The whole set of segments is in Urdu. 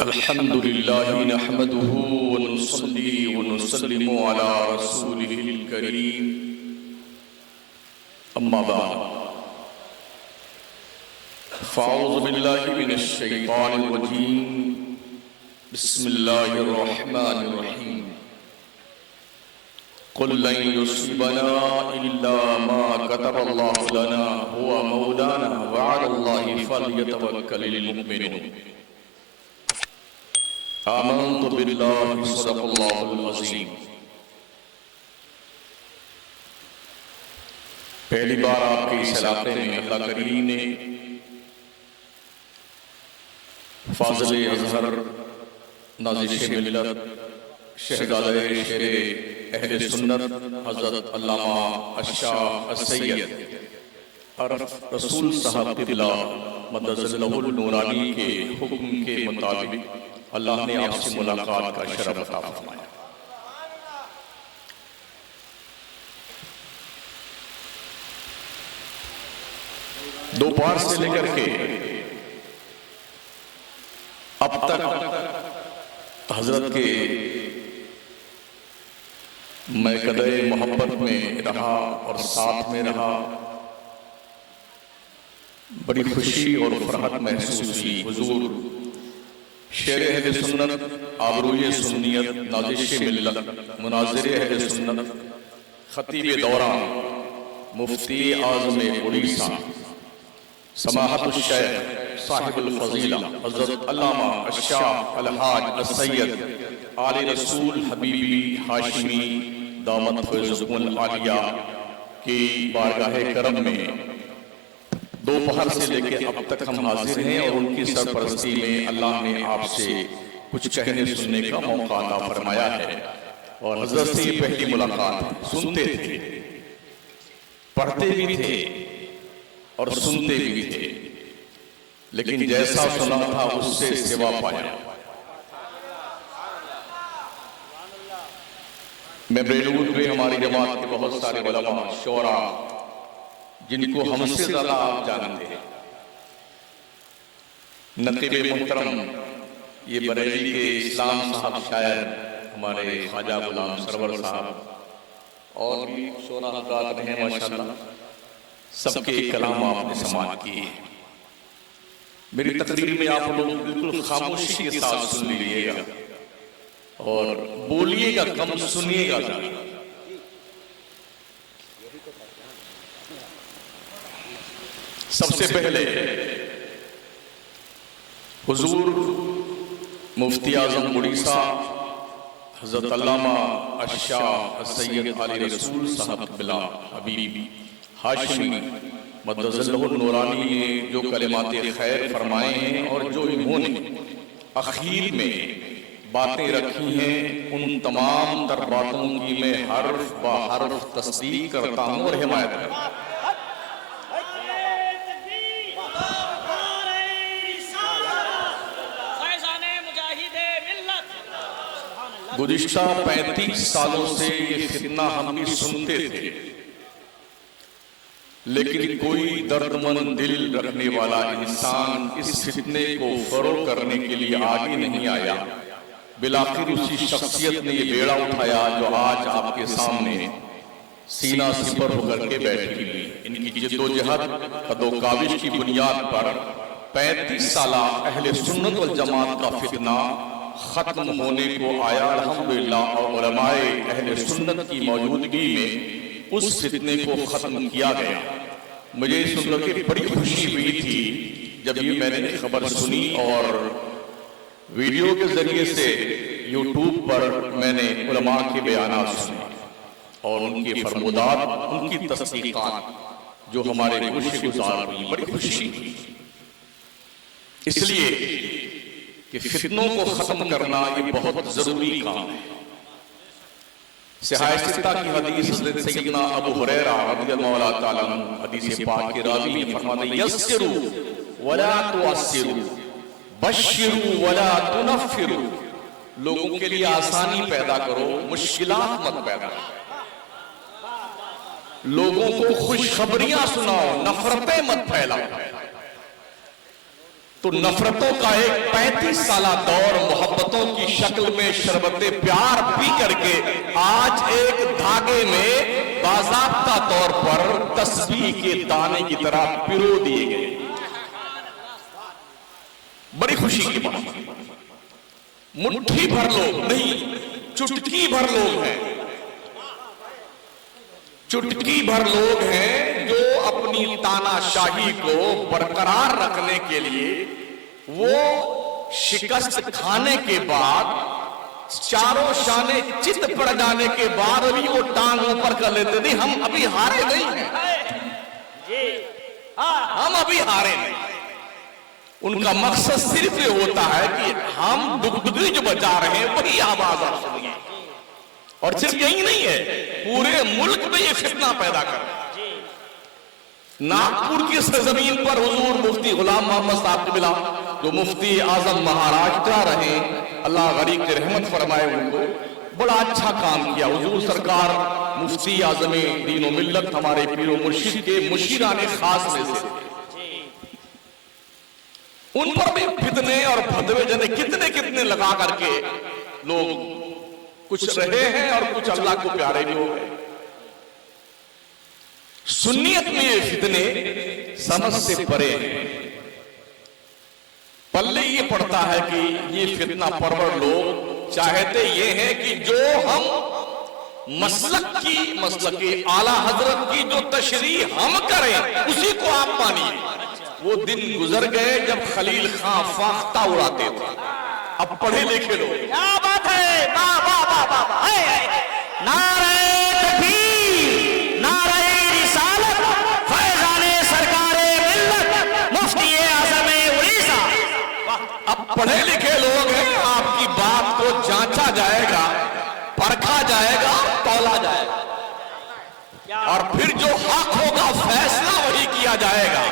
الحمد لله نحمده ونصلي ونسلم على رسوله الكريم أما بعد فأعوذ بالله من الشيطان الرجيم بسم الله الرحمن الرحيم قل لن يصيبنا إلا ما كتب الله لنا هو مولانا وعلى الله فليتوكل المؤمنون آمنت باللہ صدق اللہ العظیم۔ پہلی بار آپ کے اس علاقے میں اللہ کریم نے فاضل اظہر نازش ملت شہزادہ شیر اہل سنت حضرت علامہ الشاہ السید عرف رسول صاحب قبلہ مدد اللہ النورانی کے حکم کے مطابق اللہ نے آپ سے ملاقات کا شرف عطا فرمایا۔ دوپہر سے لے کر کے اب تک حضرت کے میں قدرے محبت میں رہا اور ساتھ میں رہا، بڑی خوشی اور فرحت محسوس ہوئی۔ حضور شیر اہل سنت، آبروی سنیت، نازش ملت، مناظر اہل سنت، خطیب دوران، مفتی اعظم اڑیسہ، سماحت الشیخ صاحب الفضیلہ حضرت علامہ الشاہ الحاج السید آل رسول حبیبی ہاشمی دامت فیضکم العالیہ کی بارگاہ کرم میں دوپہر سے لے کے اب تک ہم حاضر ہیں، اور ان کی سرپرستی میں اللہ نے آپ سے کچھ کہنے سننے کا موقع عطا فرمایا ہے۔ اور حضرت سے یہ پہلی ملاقات، سنتے تھے، پڑھتے بھی تھے اور سنتے بھی تھے، لیکن جیسا سنا تھا اس سے سوا پایا۔ میں بیلود میں ہماری جماعت کے بہت سارے علماء شعراء جن کو ہم سے زیادہ آپ جانتے ہیں، نقیب محترم یہ بریلی کے اسلام صاحب شاعر ہمارے خواجہ غلام سرور صاحب اور بھی شعراء حضرات ہیں ماشاءاللہ، سب کے کلام آپ نے سماعت کیے ہیں۔ میری تقریر میں آپ لوگ بالکل خاموشی کے ساتھ سن لیجیے گا اور بولیے گا کم، سنیے گا زیادہ۔ سب سے پہلے حضور مفتی اعظم اڑیسہ حضرت علامہ الشاہ السید آل رسول صاحب قبلہ حبیبی ہاشمی مدد اللہ النورانی نے جو کلمات خیر فرمائے ہیں اور جو انہوں نے اخیر میں باتیں رکھی ہیں، ان تمام تر باتوں کی میں حرف با حرف تصدیق کرتا ہوں اور حمایت کرتا ہوں۔ گزشتہ 35 سالوں سے یہ فتنہ ہم بھی سنتے تھے، لیکن کوئی دردمند دل رکھنے والا انسان اس فتنے کو فروغ کرنے کے لیے آگے نہیں آیا۔ بالآخر اسی شخصیت نے یہ بیڑا اٹھایا جو آج آپ کے سامنے سینہ سپر ہو کر کے بیٹھی ہوئی۔ ان کی جد و جہد، قد و کاوش کی بنیاد پر 35 سالہ اہل سنت والجماعت کا فتنہ ختم ہونے کو آیا الحمدللہ، اور علماء اہل سنت کی موجودگی میں اس فتنے کو ختم کیا گیا۔ مجھے سن کر کے بڑی خوشی ہوئی تھی جب یہ میں نے خبر سنی، اور ویڈیو کے ذریعے سے یوٹیوب پر میں نے علماء کے بیانات سنے اور ان کے فرمودات، ان کی تصدیقات جو ہمارے گوشے گزار ہوئی، بڑی خوشی ہوئی۔ اس لیے کہ فتنوں کو ختم کرنا یہ بہت ضروری کام ہے۔ صحیح ستہ کی حدیث حضرت سیدنا ابو ہریرہ رضی اللہ تعالیٰ عنہ حدیث پاک کے راوی نے فرمایا یسروا ولا تعسروا بشروا ولا تنفروا، لوگوں کے لیے آسانی پیدا کرو، مشکلات مت پیدا کرو، لوگوں کو خوشخبریاں سناؤ، نفرتیں مت پھیلاؤ۔ تو نفرتوں کا ایک 35 سالہ دور محبتوں کی شکل میں شربت پیار پی کر کے آج ایک دھاگے میں باضابطہ طور پر تسبیح کے دانے کی طرح پرو دیے گئے. بڑی خوشی کی بات. مٹھی بھر لوگ نہیں، چٹکی بھر لوگ ہیں، چٹکی بھر لوگ ہیں جو اپنی تانا شاہی کو برقرار رکھنے کے لیے وہ شکست کھانے کے بعد چاروں شانے چت پڑ جانے کے بعد ابھی وہ ٹانگ اوپر کر لیتے نہیں، ہم ابھی ہارے نہیں ہیں، ہم ابھی ہارے نہیں. ان کا مقصد صرف یہ ہوتا ہے کہ ہم دگدگی جو بچا رہے ہیں وہی آواز آپ سنیے. اور صرف یہی نہیں ہے، پورے ملک میں یہ فتنہ پیدا کر رہے ہیں. ناگپور کی سرزمین پر حضور مفتی غلام محمد صاحب قبلہ جو مفتی اعظم مہاراشٹر رہے، اللہ غریق کی رحمت فرمائے، ان کو بڑا اچھا کام کیا. حضور سرکار مفتی اعظم دین و ملت ہمارے پیر و مرشد کے مشیران خاص میں سے، ان پر بھی فتنے اور فتوے جنے کتنے لگا کر کے لوگ کچھ رہے ہیں اور کچھ اللہ کو پیارے بھی ہو گئے. سنیت میں یہ فتنے سمجھ سے پرے ہیں. پلے یہ پڑتا ہے کہ یہ فتنہ پرور لوگ چاہتے یہ ہیں کہ جو ہم مسلک اعلیٰ حضرت کی جو تشریح ہم کریں اسی کو آپ مانیے. وہ دن گزر گئے جب خلیل خان فاختہ اڑاتے تھے. اب پڑھے لکھے لوگ کیا بات ہے، نعرہ تکبیر، نعرہ رسالت، فیضان سرکار ملت، مفتی اعظم اڑیسہ. اب پڑھے لکھے لوگ ہیں، آپ کی بات کو جانچا جائے گا، پرکھا جائے گا، تولا جائے گا، اور پھر جو حق ہوگا فیصلہ وہی کیا جائے گا.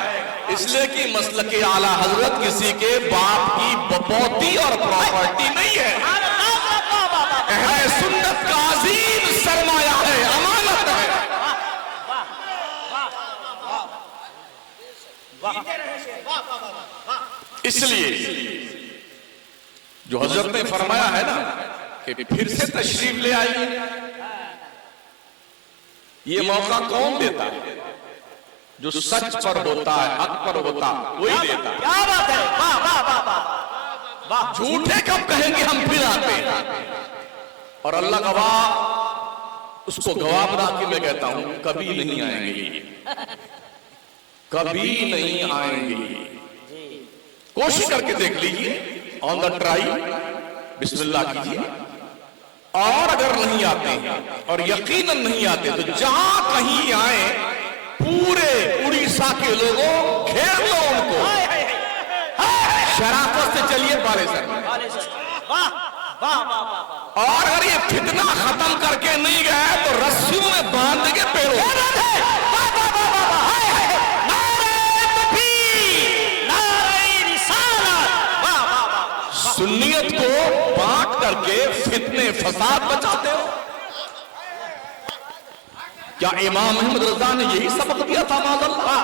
اس لیے کہ مسلک اعلیٰ حضرت کسی کے باپ کی بپوتی اور پراپرٹی نہیں ہے. اہل سنت کا عظیم سرمایہ ہے، امانت ہے. اس لیے جو حضرت نے فرمایا ہے نا کہ پھر سے تشریف لے آئیے، یہ موقع کون دیتا ہے؟ جو سچ پر ہوتا ہے، حق پر ہوتا وہی دیتا ہے. کیا بات ہے، واہ واہ واہ واہ. جھوٹے کب کہیں گے ہم پھر آتے ہیں؟ اور اللہ گواہ، اس کو گواہ بنا کے میں کہتا ہوں کبھی نہیں آئیں گے، کبھی نہیں آئیں گے. کوشش کر کے دیکھ لیجئے، آن دا ٹرائی، بسم اللہ کیجئے. اور اگر نہیں آتے اور یقیناً نہیں آتے تو جہاں کہیں آئیں پورے اڑیسہ کے لوگوں گھیر لو ان کو. شرافت سے چلیے پارے سر. اور اگر یہ فتنہ ختم کر کے نہیں گئے تو رسیوں میں باندھ کے پیڑو. سنیت کو بانٹ کر کے فتنے فساد بچاتے ہو. کیا امام احمد رضا نے یہی سبق دیا تھا معاذ اللہ؟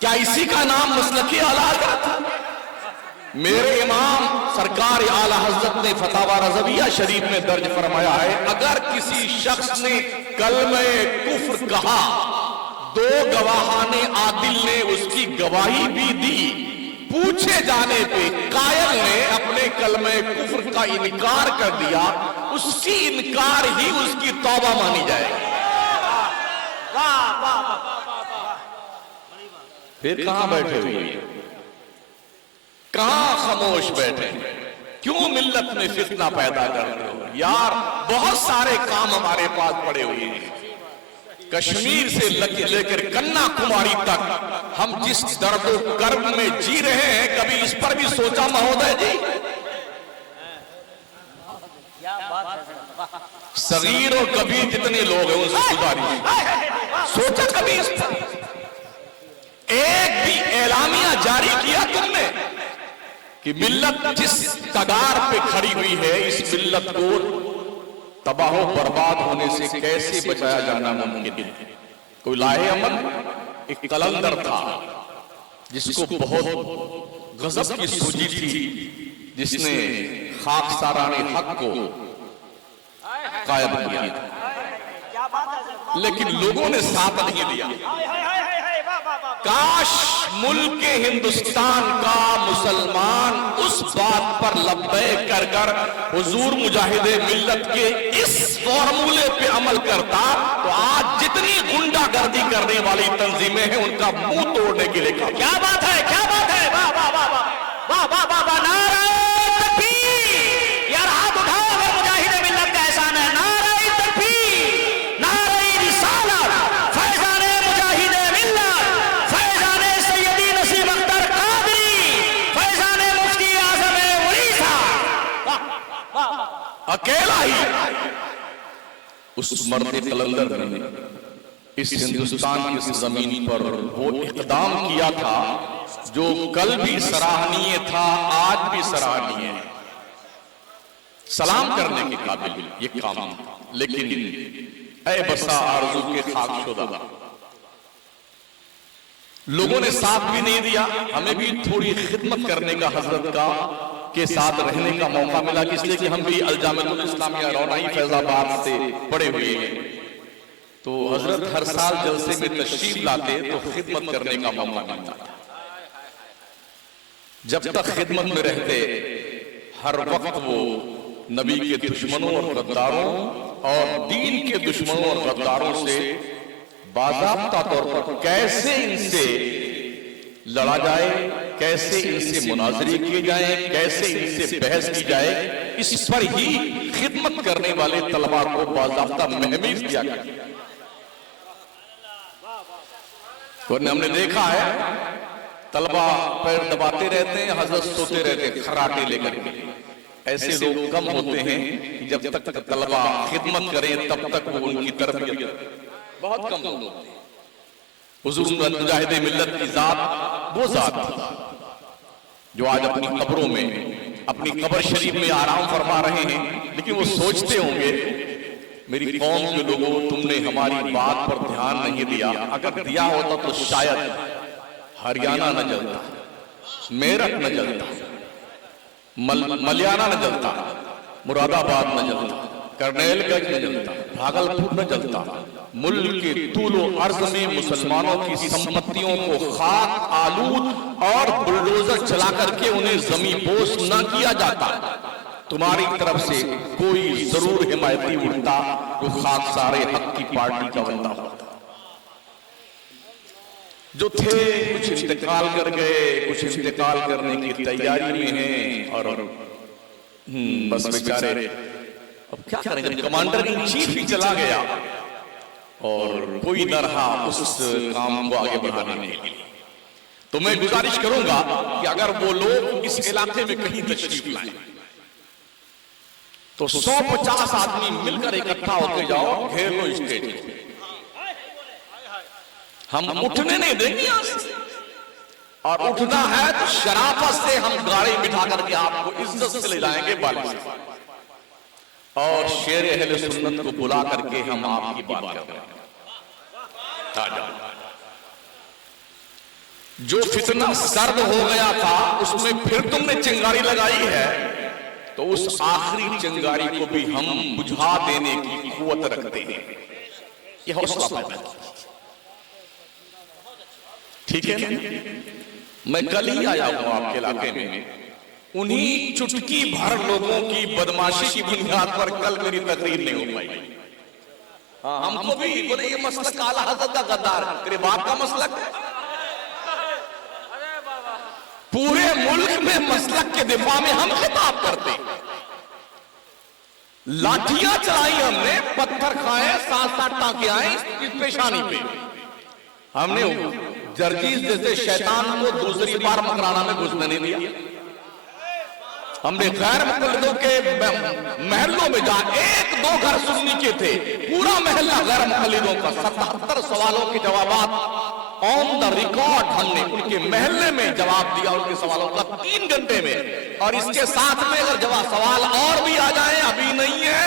کیا اسی کا نام مسلکی اعلیٰ حضرت تھا؟ میرے امام سرکار اعلیٰ حضرت نے فتاوی رضویہ شریف میں درج فرمایا ہے، اگر کسی شخص نے کلمہ کفر کہا، دو گواہان عادل نے اس کی گواہی بھی دی، پوچھے جانے پہ قائل نے اپنے کلمہ کفر کا انکار کر دیا، اس کی انکار ہی اس کی توبہ مانی جائے گی. پھر کہاں بیٹھے ہوئے، کہاں خاموش بیٹھے، کیوں ملت میں فتنہ پیدا کر رہے ہو؟ یار بہت سارے کام ہمارے پاس پڑے ہوئے ہیں. کشمیر سے لے کر کنیا کماری تک ہم جس درد و کرب میں جی رہے ہیں، کبھی اس پر بھی سوچا مہودے جی؟ صغیر و کبیر جتنے لوگ ہیں ان سے گزارش، سوچا کبھی اس پر؟ ایک بھی اعلامیہ جاری کیا تم نے کہ ملت جس کگار پہ کھڑی ہوئی ہے، اس ملت کو تباہ و برباد ہونے سے کیسے بچایا جانا ممکن ہے؟ کوئی لائے عمل؟ ایک کلندر تھا جس کو بہت غضب کی سوجی تھی، جس نے خاکساران حق کو قائم کیا، لیکن لوگوں نے ساتھ نہیں دیا۔ کاش ملک ہندوستان کا مسلمان اس بات پر لبیک کر کر حضور مجاہد ملت کے اس فارمولے پہ عمل کرتا تو آج جتنی غنڈہ گردی کرنے والی تنظیمیں ہیں ان کا منہ توڑنے کے لیے کافی۔ کیا بات ہے، کیا بات ہے، واہ واہ واہ واہ واہ واہ واہ واہ، نعرہ تکبیر! یار ہاتھ اٹھاؤ اگر مجاہد ملت کا احسان ہے، نعرہ تکبیر، نعرہ رسالت، فیضان مجاہد ملت، فیضان سیدی نصیب اختر قادری، فیضان مفتی اعظم اڑیسہ۔ اکیلا ہی اس مرد قلندر نے اس ہندوستان کی زمین پر وہ اقدام کیا تھا جو کل بھی سراہنیہ تھا، آج بھی سراہنیہ ہے، سلام کرنے کے قابل یہ کام تھا۔ لیکن اے بسا آرزو کے خاک شدہ، لوگوں نے ساتھ بھی نہیں دیا۔ ہمیں بھی تھوڑی خدمت کرنے کا حضرت کا کے ساتھ رہنے کا موقع ملا، اس لیے کہ ہم بھی الجامعۃ الاسلامیہ رونائی فیض آباد سے پڑے ہوئے ہیں، تو حضرت ہر سال جلسے میں تشریف لاتے تو خدمت کرنے کا موقع ملتا تھا۔ جب تک خدمت میں رہتے ہر وقت وہ نبی کے دشمنوں اور غداروں اور دین کے دشمنوں اور غداروں سے باضابطہ طور پر کیسے ان سے لڑا جائے، کیسے ان سے مناظرے کیے جائیں، کیسے ان سے بحث کی جائے، اس پر ہی خدمت کرنے والے طلباء کو باضابطہ مہمیز کیا کرتے۔ ورنہ ہم نے دیکھا ہے طلباء پیر دباتے رہتے ہیں، حضرت سوتے رہتے ہیں خراٹے لے کر کے۔ ایسے لوگ کم ہوتے ہیں کہ جب تک طلباء خدمت کریں تب تک وہ ان کی تربیت بہت کم ہوتے ہیں۔ حضور مجاہد ملت کی ذات وہ ذات تھی جو آج اپنی قبروں میں، اپنی قبر شریف میں آرام فرما رہے ہیں، لیکن وہ سوچتے ہوں گے میری قوم کے لوگوں تم نے ہماری بات پر دھیان نہیں دیا، اگر دیا ہوتا تو شاید ہریانہ نہ جلتا، میرٹھ نہ جلتا، ملیانہ نہ جلتا، مراد آباد نہ جلتا، کرنیل گنج نہ جلتا، بھاگلپور نہ جلتا۔ ملک کے طول و عرض میں مسلمانوں کی سمپتیوں کو خاک آلود اور بلڈوزر چلا کر کے انہیں زمین بوس نہ کیا جاتا، تمہاری طرف سے کوئی ضرور حمایتی اٹھتا جو خاک سارے حق کی پارٹی کا بندہ ہوتا۔ جو تھے کچھ انتقال کر گئے، کچھ انتقال کرنے کی تیاری میں ہیں، اور بس بیچارے اب کیا کریں گے، کمانڈر ان چیف ہی چلا گیا اور کوئی نہ رہا اس کام کو آگے بڑھانے کے لیے۔ تو میں گزارش کروں گا کہ اگر وہ لوگ اس علاقے میں کہیں تشریف لائیں تو 150 آدمی مل کر اکٹھا ہو کے جاؤ، گھیر لو اسٹیج کو، ہم اٹھنے نہیں دیں گے یہاں سے، اور اٹھنا ہے تو شرافت سے ہم گاڑی بٹھا کر کے آپ کو عزت سے لے جائیں گے بالی سے، اور شیر اہل سنت کو بلا کر کے ہم آپ کی بات کریں گے۔ جو فتنہ سرد ہو گیا تھا اس میں پھر تم نے چنگاری لگائی ہے، تو اس آخری چنگاری کو بھی ہم بجھا دینے کی قوت رکھتے ہیں، یہ حوصلہ پیدا کیا۔ ٹھیک ہے نا؟ میں کل ہی آیا ہوں آپ کے علاقے میں، انہی چٹکی بھر لوگوں کی بدماشی کی بنیاد پر کل میری تقریر نہیں ہو پائی۔ ہم کو بھی بولے یہ مسلک اعلیٰ حضرت کا غدار ہے، تیرے باپ کا مسلک ہے؟ پورے ملک میں مسلک کے دفاع میں ہم خطاب کرتے، لاٹھیاں چلائی ہم نے، پتھر کھائے، 7 ٹانکے آئے اس پیشانی پہ، ہم نے جرجیز جیسے شیطان کو دوسری بار مکرانہ میں گھسنے نہیں دیا، ہم نے غیر مقلدوں کے محلوں میں جا 1-2 گھر سنی کے تھے، پورا محلہ غیر مقلدوں کا 77 سوالوں کے جوابات آن دا ریکارڈ ہم نے ان کے محلے میں جواب دیا ان کے سوالوں کا 3 گھنٹے میں، اور اس کے ساتھ میں اگر جواب سوال اور بھی آ جائیں ابھی نہیں ہے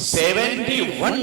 71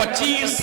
25